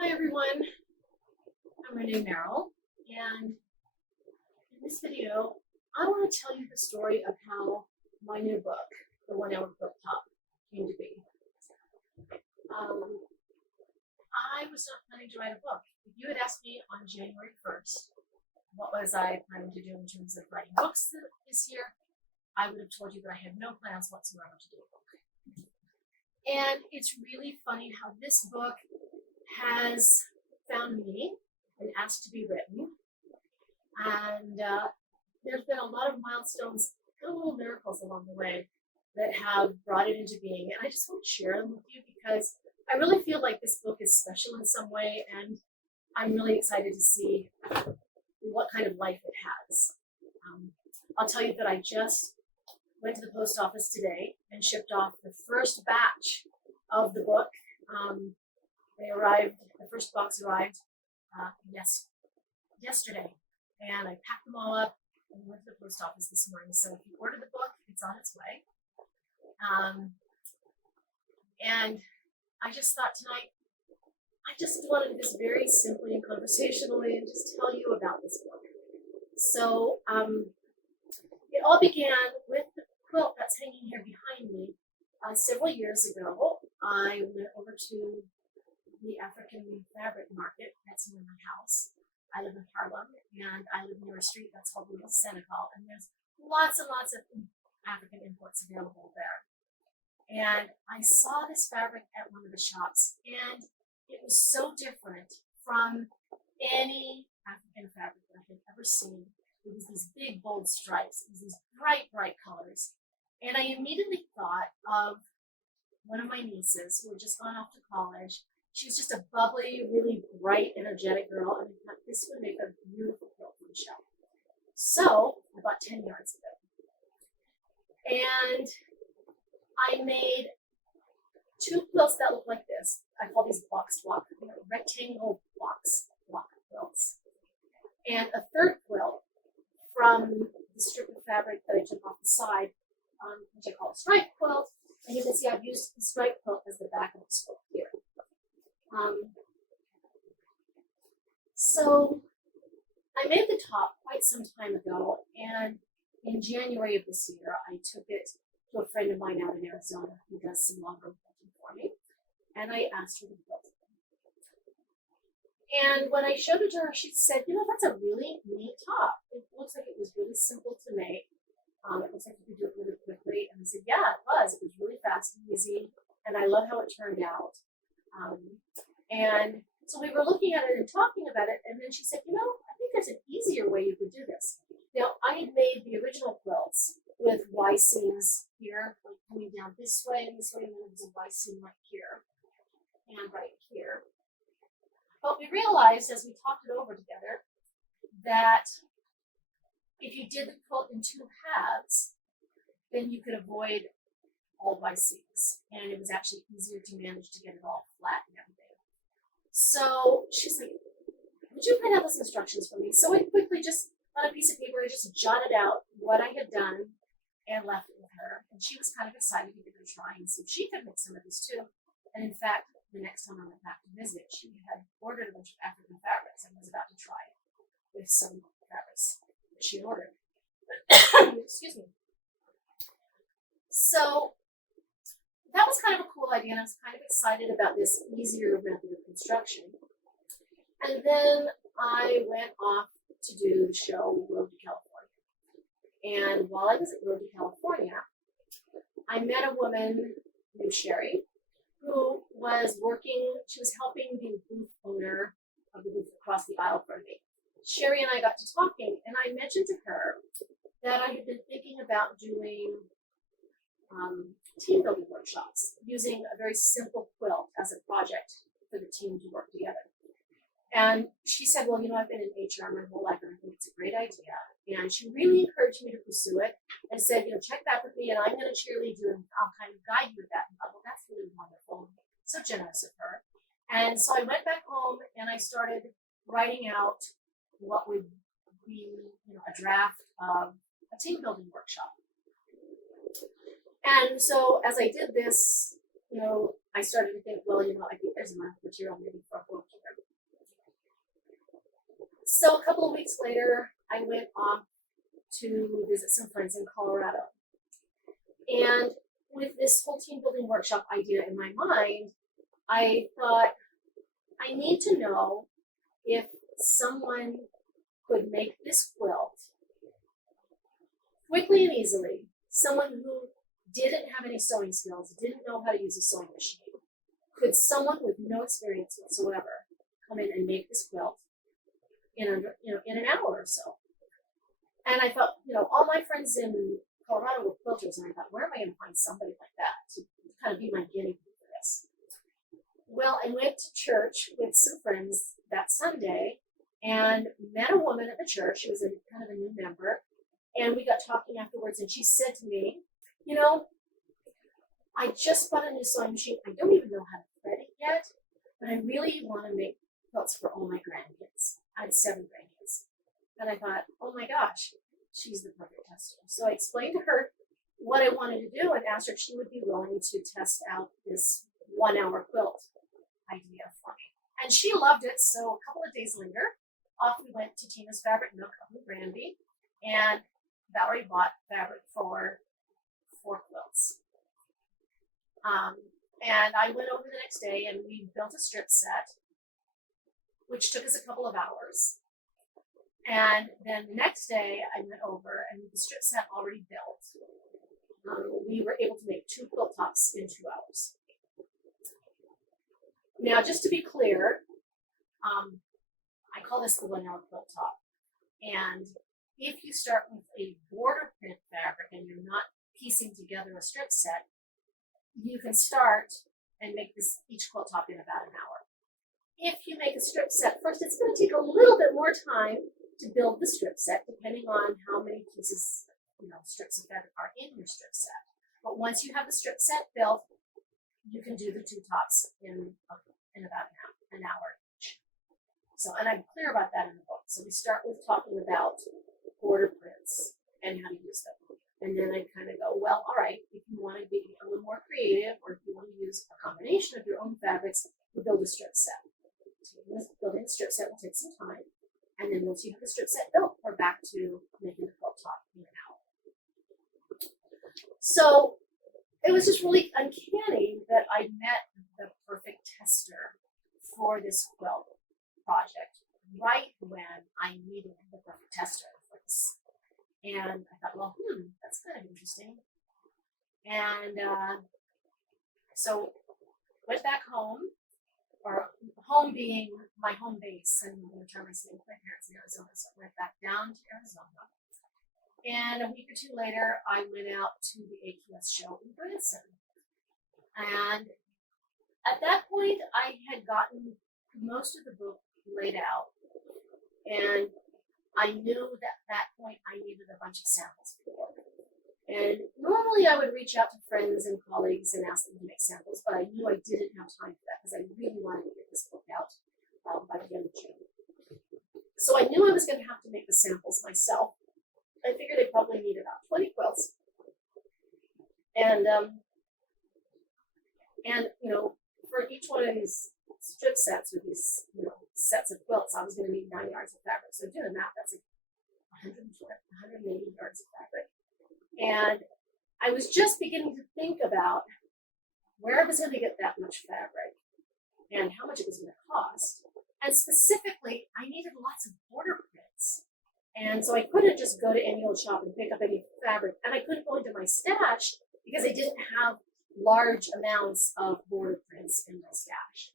Hi everyone, I'm Renee Merrill, and in this video, I want to tell you the story of how my new book, The 1 Hour Quilt Top, came to be. I was not planning to write a book. If you had asked me on January 1st, what was I planning to do in terms of writing books this year, I would have told you that I had no plans whatsoever to do a book. And it's really funny how this book has found me and asked to be written. And there's been a lot of milestones, kind of little miracles along the way that have brought it into being. And I just want to share them with you because I really feel like this book is special in some way, and I'm really excited to see what kind of life it has. I'll tell you that I just went to the post office today and shipped off the first batch of the book. The first box arrived yesterday, and I packed them all up and went to the post office this morning. So if you order the book, it's on its way. And I just thought tonight, I just wanted to just very simply and conversationally and just tell you about this book. So it all began with the quilt that's hanging here behind me. Several years ago, I went over to the African fabric market that's near my house. I live in Harlem, and I live near a street that's called Little Senegal, and there's lots and lots of African imports available there. And I saw this fabric at one of the shops, and it was so different from any African fabric that I had ever seen. It was these big, bold stripes. It was these bright, bright colors. And I immediately thought of one of my nieces who had just gone off to college. She was just a bubbly, really bright, energetic girl, and I thought this would make a beautiful quilt for the show. So I bought 10 yards of it. And I made 2 quilts that look like this. I call these rectangle box block quilts. And a third quilt from the strip of fabric that I took off the side, which I call a stripe quilt. And you can see I've used the stripe quilt as the back of this quilt here. So I made the top quite some time ago, and in January of this year, I took it to a friend of mine out in Arizona who does some longer quilting for me, and I asked her to quilt it. And when I showed it to her, she said, that's a really neat top. It looks like it was really simple to make. It looks like you could do it really quickly. And I said, yeah, it was. It was really fast and easy, and I love how it turned out. And so we were looking at it and talking about it, and then she said, I think there's an easier way you could do this. Now, I had made the original quilts with Y seams here, like coming down this way, and then there was a Y seam right here and right here. But we realized as we talked it over together that if you did the quilt in 2 halves, then you could avoid all Y seams, and it was actually easier to manage to get it all flat and everything. So she's like, would you print out those instructions for me? So I quickly just on a piece of paper, I just jotted out what I had done and left it with her. And she was kind of excited to give it a try and see if she could make some of this too. And in fact, the next time I went back to visit, she had ordered a bunch of African fabrics and was about to try it with some fabrics that she ordered. Excuse me. So that was kind of a cool idea, and I was kind of excited about this easier method of construction. And then I went off to do the show Road to California. And while I was at Road to California, I met a woman named Sherry who was she was helping the booth owner of the booth across the aisle from me. Sherry and I got to talking, and I mentioned to her that I had been thinking about doing team building workshops using a very simple quilt as a project for the team to work together. And she said, well, I've been in HR my whole life, and I think it's a great idea. And she really encouraged me to pursue it and said, check back with me, and I'm going to cheerlead you, and I'll kind of guide you with that. And I thought, well, that's really wonderful. So generous of her. And so I went back home, and I started writing out what would be, a draft of a team building workshop. And so as I did this, I started to think, well, I think there's enough material maybe for a book here. So a couple of weeks later, I went off to visit some friends in Colorado. And with this whole team building workshop idea in my mind, I thought, I need to know if someone could make this quilt quickly and easily. Someone who didn't have any sewing skills, didn't know how to use a sewing machine. Could someone with no experience whatsoever come in and make this quilt in an hour or so? And I thought, all my friends in Colorado were quilters, and I thought, where am I going to find somebody like that to kind of be my guinea pig for this? Well, I went to church with some friends that Sunday and met a woman at the church. She was kind of a new member, and we got talking afterwards, and she said to me, I just bought a new sewing machine. I don't even know how to thread it yet, but I really want to make quilts for all my grandkids. I had 7 grandkids. And I thought, oh my gosh, she's the perfect tester. So I explained to her what I wanted to do and asked her if she would be willing to test out this 1-hour quilt idea for me. And she loved it. So a couple of days later, off we went to Tina's Fabric Nook up in Granby, and Valerie bought fabric for 4 quilts. And I went over the next day and we built a strip set, which took us a couple of hours. And then the next day I went over, and with the strip set already built, we were able to make 2 quilt tops in 2 hours. Now, just to be clear, I call this the 1-hour quilt top. And if you start with a border print fabric and you're not piecing together a strip set, you can start and make each quilt top in about an hour. If you make a strip set first, it's going to take a little bit more time to build the strip set, depending on how many pieces, strips of fabric are in your strip set. But once you have the strip set built, you can do the 2 tops in about an hour each. So, and I'm clear about that in the book. So we start with talking about border prints and how to use them. And then I kind of go, well, all right, if you want to be a little more creative, or if you want to use a combination of your own fabrics, you build a strip set. Building a strip set will take some time. And then once you have the strip set built, we're back to making the quilt top in an hour. So it was just really uncanny that I met the perfect tester for this quilt project right when I needed the perfect tester for this. And I thought, well, that's kind of interesting. And so went back home, or home being my home base, and the time I stayed with my parents in Arizona. So I went back down to Arizona. And a week or 2 later, I went out to the AQS show in Branson. And at that point, I had gotten most of the book laid out. And I knew that at that point I needed a bunch of samples for the book. And normally I would reach out to friends and colleagues and ask them to make samples, but I knew I didn't have time for that because I really wanted to get this book out by the end of June. So I knew I was going to have to make the samples myself. I figured I'd probably need about 20 quilts. And for each one of these strip sets or these, sets of quilts, I was going to need 9 yards of fabric. So doing that, that's like 180 yards of fabric. And I was just beginning to think about where I was going to get that much fabric and how much it was going to cost. And specifically, I needed lots of border prints. And so I couldn't just go to any old shop and pick up any fabric. And I couldn't go into my stash because I didn't have large amounts of border prints in my stash.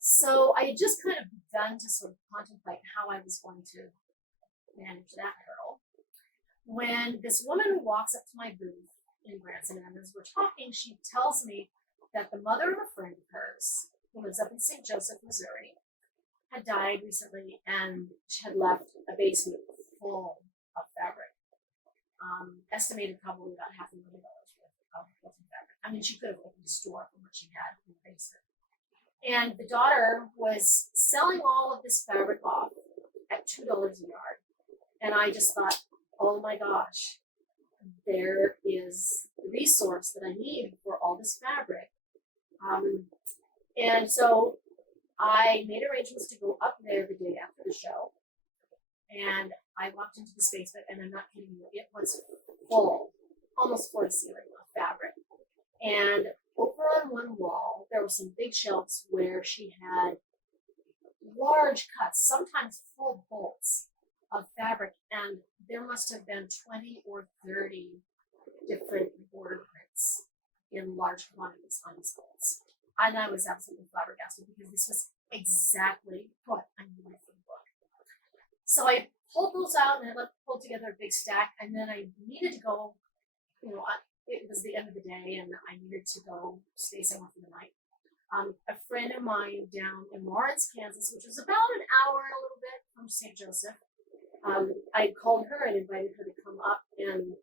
So I had just kind of begun to sort of contemplate how I was going to manage that hurdle, when this woman walks up to my booth in Branson, and as we're talking, she tells me that the mother of a friend of hers, who lives up in St. Joseph, Missouri, had died recently, and she had left a basement full of fabric, estimated probably about $500,000 worth of fabric. I mean, she could have opened a store from what she had in the basement. And the daughter was selling all of this fabric off at $2 a yard. And I just thought, oh my gosh, there is the resource that I need for all this fabric. And so I made arrangements to go up there the day after the show And I walked into this basement, and I'm not kidding you, it was full, almost floor to ceiling of fabric. And over on one wall, there were some big shelves where she had large cuts, sometimes full bolts of fabric, and there must have been 20 or 30 different border prints in large quantities on these bolts. And I was absolutely flabbergasted because this was exactly what I needed for the book. So I pulled those out and I pulled together a big stack, and then I needed to go, it was the end of the day and I needed to go stay somewhere for the night. A friend of mine down in Lawrence, Kansas, which was about an hour and a little bit from St. Joseph, I called her and invited her to come up and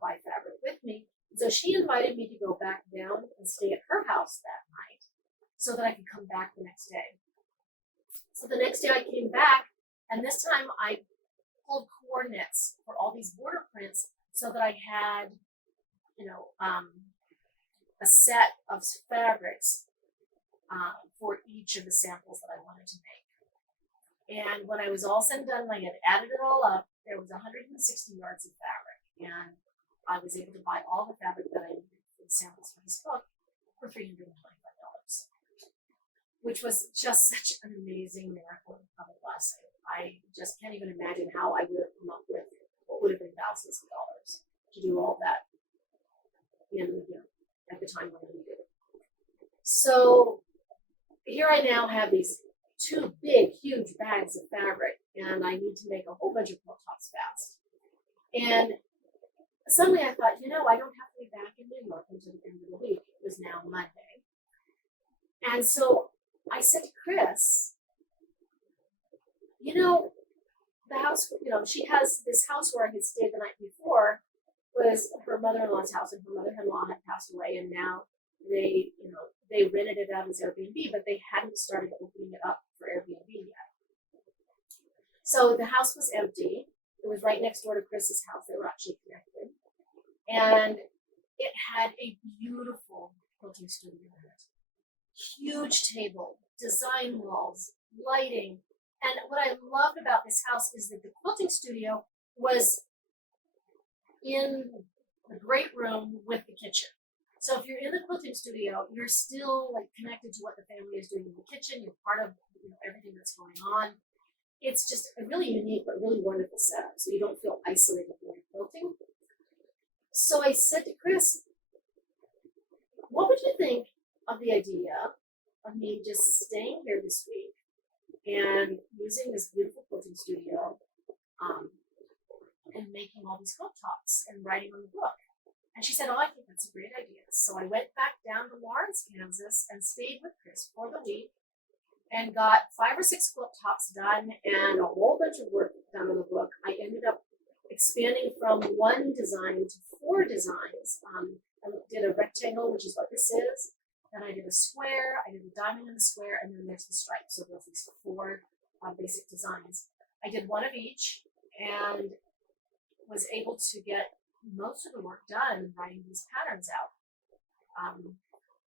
buy fabric with me. So she invited me to go back down and stay at her house that night so that I could come back the next day. So the next day I came back, and this time I pulled coordinates for all these border prints so that I had, a set of fabrics for each of the samples that I wanted to make. And when I was all said and done, I had added it all up, there was 160 yards of fabric, and I was able to buy all the fabric that I needed for the samples for this book for $325, which was just such an amazing miracle of a blessing. I just can't even imagine how I would have come up with what would have been thousands of dollars to do all that at the time when I needed it. So here I now have these two big, huge bags of fabric, and I need to make a whole bunch of quilt tops fast. And suddenly I thought, I don't have to be back in New York until the end of the week. It was now Monday. And so I said to Chris, the house, she has this house where I had stayed the night before was her mother-in-law's house, and her mother-in-law had passed away, and now they rented it out as Airbnb, but they hadn't started opening it up for Airbnb yet. So the house was empty. It was right next door to Chris's house. They were actually connected. And it had a beautiful quilting studio in it. Huge table, design walls, lighting. And what I loved about this house is that the quilting studio was in the great room with the kitchen. So if you're in the quilting studio, you're still connected to what the family is doing in the kitchen. You're part of everything that's going on. It's just a really unique but really wonderful setup, so you don't feel isolated when you're quilting. So I said to Chris, what would you think of the idea of me just staying here this week and using this beautiful quilting studio and making all these quilt tops and writing on the book? And she said, I think that's a great idea. So I went back down to Lawrence, Kansas, and stayed with Chris for the week and got 5 or 6 quilt tops done and a whole bunch of work done on the book. I ended up expanding from 1 design to 4 designs. I did a rectangle, which is what this is. Then I did a square, I did a diamond in the square, and then there's the stripe. So there's these 4 basic designs. I did one of each and was able to get most of the work done writing these patterns out.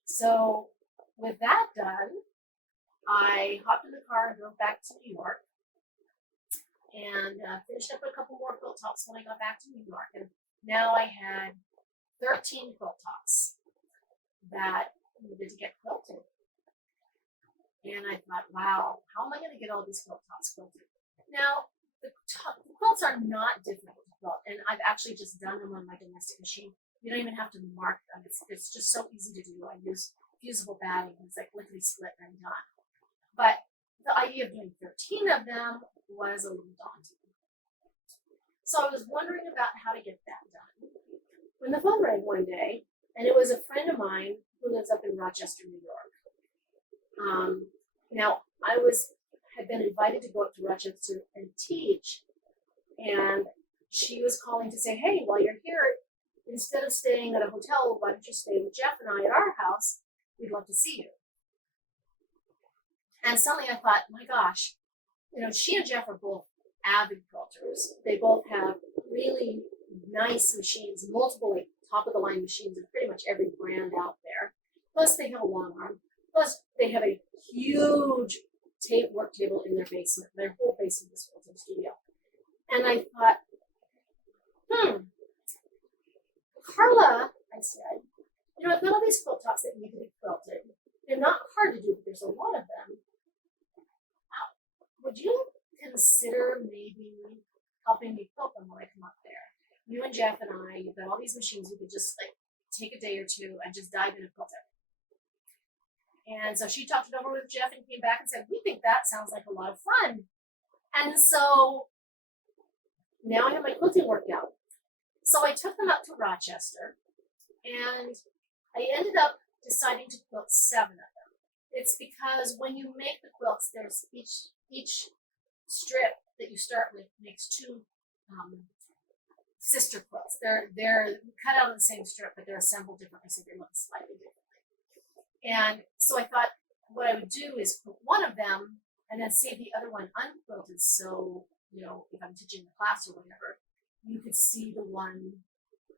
So with that done, I hopped in the car and drove back to New York and finished up a couple more quilt tops when I got back to New York. And now I had 13 quilt tops that needed to get quilted. And I thought, wow, how am I going to get all these quilt tops quilted? Now, the quilts are not difficult to quilt, and I've actually just done them on my domestic machine. You don't even have to mark them. It's just so easy to do. I use fusible batting. It's like lickety split and done. But the idea of doing 13 of them was a little daunting. So I was wondering about how to get that done. When the phone rang one day, and it was a friend of mine who lives up in Rochester, New York. Now, I had been invited to go up to Rochester and teach, and she was calling to say, hey, while you're here, instead of staying at a hotel, why don't you stay with Jeff and I at our house? We'd love to see you. And suddenly I thought, my gosh, she and Jeff are both avid quilters. They both have really nice machines, multiple top-of-the-line machines of pretty much every brand out there. Plus, they have a long arm. Plus, they have a huge work table in their basement. Their whole basement is quilting studio. And I thought, Carla, I said, I've got all these quilt tops that need to be quilted. They're not hard to do, but there's a lot of them. Would you consider maybe helping me quilt them when I come up there? You and Jeff and I, you've got all these machines, you could just like take a day or two and just dive in and quilt it. And so she talked it over with Jeff and came back and said, we think that sounds like a lot of fun. And so now I have my quilting worked out. So I took them up to Rochester and I ended up deciding to quilt 7 of them. It's because when you make the quilts, there's each strip that you start with makes 2 sister quilts. They're cut out of the same strip, but they're assembled differently, so they look slightly differently. And so I thought what I would do is quilt one of them and then save the other one unquilted, so if I'm teaching the class or whatever, you could see the one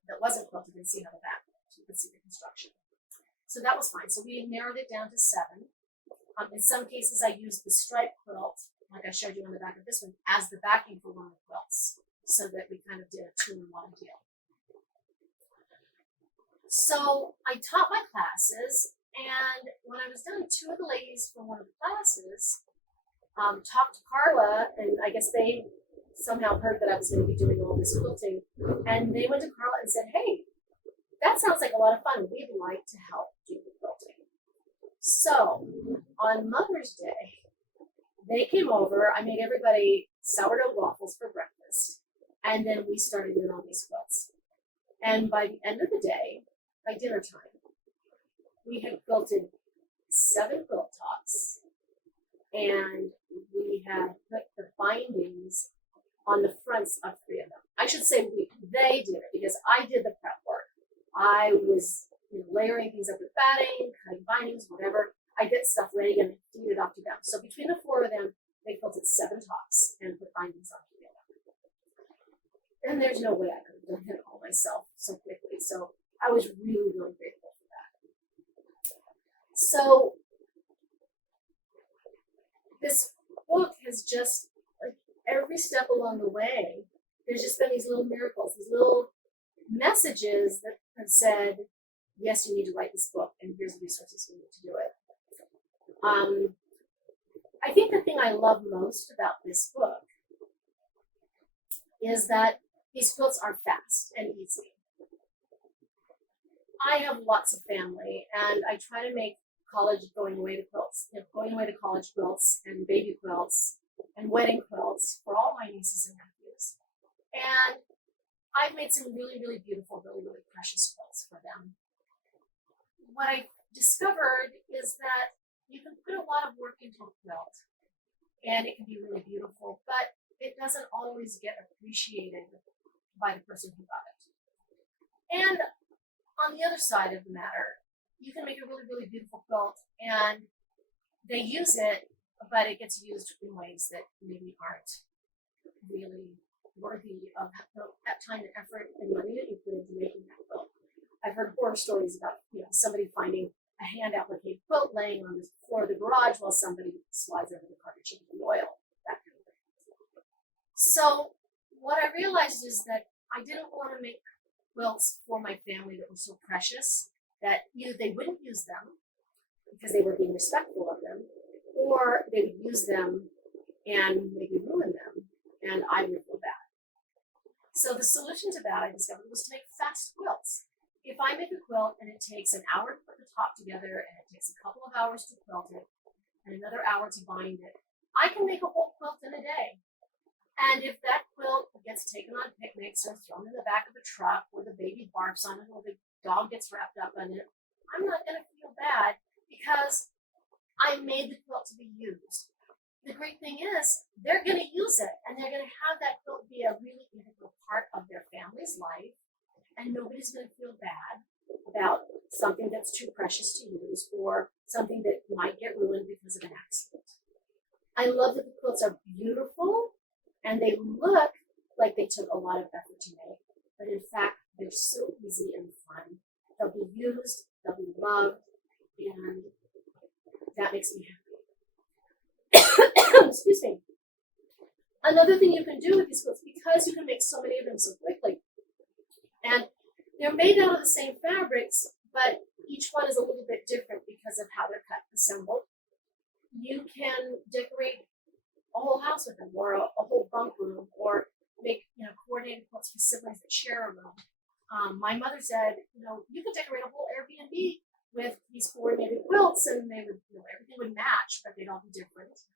that wasn't quilted and see how the back looked. You could see the construction. So that was fine. So we narrowed it down to 7. In some cases, I used the stripe quilt, like I showed you on the back of this one, as the backing for one of the quilts, so that we kind of did a 2-in-1 deal. So I taught my classes, and when I was done, 2 of the ladies from one of the classes talked to Carla, and I guess they somehow heard that I was going to be doing all this quilting, and they went to Carla and said, hey, that sounds like a lot of fun. We'd like to help do the quilting. So on Mother's Day, they came over. I made everybody sourdough waffles for breakfast, and then we started doing all these quilts. And by the end of the day, by dinner time, we had quilted 7 quilt tops, and we had put the bindings on the fronts of 3 of them. I should say they did it because I did the prep work. I was layering things up with batting, cutting bindings, whatever. I get stuff ready and feed it off to them. So between the 4 of them, they quilted 7 tops and put bindings on together. And there's no way I could have done it all myself so quickly. So I was really, really grateful for that. So this book has just, like, every step along the way, there's just been these little miracles, these little messages that have said, yes, you need to write this book, and here's the resources you need to do it. I think the thing I love most about this book is that these quilts are fast and easy. I have lots of family, and I try to make going away to college quilts and baby quilts and wedding quilts for all my nieces and nephews. And I've made some really, really beautiful, really, really precious quilts for them. What I discovered is that you can put a lot of work into a quilt, and it can be really beautiful, but it doesn't always get appreciated by the person who got it. And on the other side of the matter, you can make a really, really beautiful quilt, and they use it, but it gets used in ways that maybe aren't really worthy of that time and effort and money that you put into making that quilt. I've heard horror stories about somebody finding a hand applique quilt laying on the floor of the garage while somebody slides over the carpet of the oil, that kind of thing. So what I realized is that I didn't want to make quilts for my family that were so precious that either they wouldn't use them because they were being respectful of them, or they would use them and maybe ruin them, and I would feel bad. So the solution to that, I discovered, was to make fast quilts. If I make a quilt and it takes an hour to put the top together and it takes a couple of hours to quilt it and another hour to bind it, I can make a whole quilt in a day. And if that quilt gets taken on picnics or thrown in the back of a truck or the baby barfs on it or the dog gets wrapped up in it, I'm not going to feel bad because I made the quilt to be used. The great thing is they're going to use it, and they're going to have that quilt be a really integral part of their family's life, and nobody's going to feel bad about something that's too precious to use or something that might get ruined because of an accident. I love that the quilts are beautiful, and they look like they took a lot of effort to make, but in fact, they're so easy and fun. They'll be used, they'll be loved, and that makes me happy. Excuse me. Another thing you can do with these quilts, because you can make so many of them so quickly, and they're made out of the same fabrics, but each one is a little bit different because of how they're cut and assembled. You can decorate a whole house with them, or a whole bunk room, or make coordinated quilts for siblings that share a room. My mother said, you could decorate a whole Airbnb with these coordinated quilts, and they would, everything would match, but they'd all be different.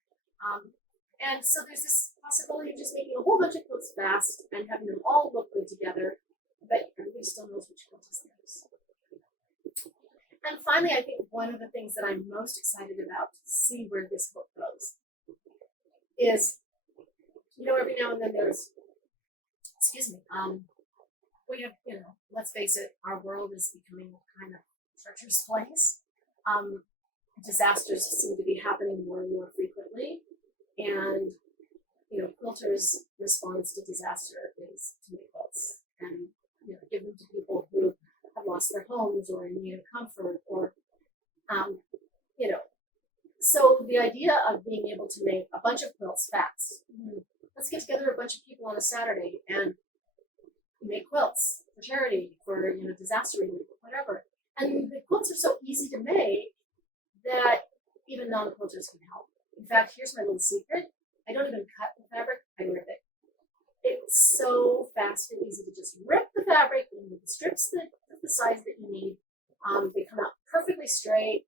And so there's this possibility of just making a whole bunch of quilts fast and having them all look good together, but everybody still knows which quilt is theirs. And finally, I think one of the things that I'm most excited about to see where this book goes is, every now and then there's, we have, let's face it, our world is becoming kind of a treacherous place. Disasters seem to be happening more and more frequently, and quilters' response to disaster is to make quilts and give them to people who have lost their homes or in need of comfort, or so the idea of being able to make a bunch of quilts fast. Let's get together a bunch of people on a Saturday and make quilts for charity, for disaster relief, whatever. And the quilts are so easy to make that even non-quilters can help. In fact, here's my little secret. I don't even cut the fabric, I rip it. It's so fast and easy to just rip the fabric into the strips the size that you need. They come out perfectly straight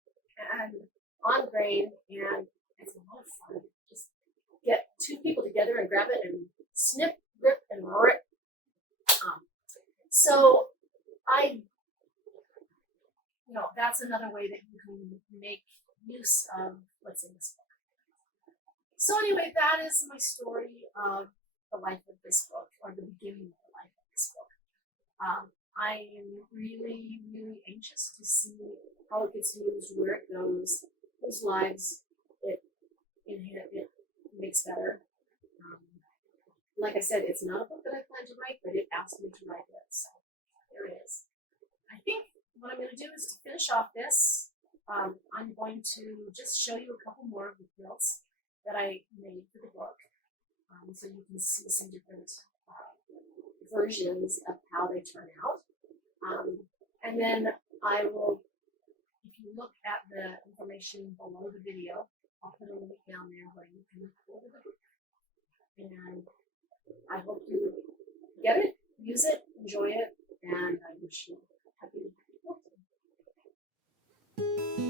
and on grain, and it's a lot of fun. Just get two people together and grab it and snip, rip, and rip. So that's another way that you can make use of what's in this book. So anyway, that is my story of the life of this book, or the beginning of the life of this book. I am really, really anxious to see how it gets used, where it goes, whose lives it makes better. Like I said, it's not a book that I plan to write, but it asked me to write it, so there it is. I think what I'm going to do is to finish off this. I'm going to just show you a couple more of the quilts that I made for the book, so you can see some different versions of how they turn out. And then I will, if you look at the information below the video, I'll put a link down there where you can order the book. And I hope you get it, use it, enjoy it, and I wish you happy quilting.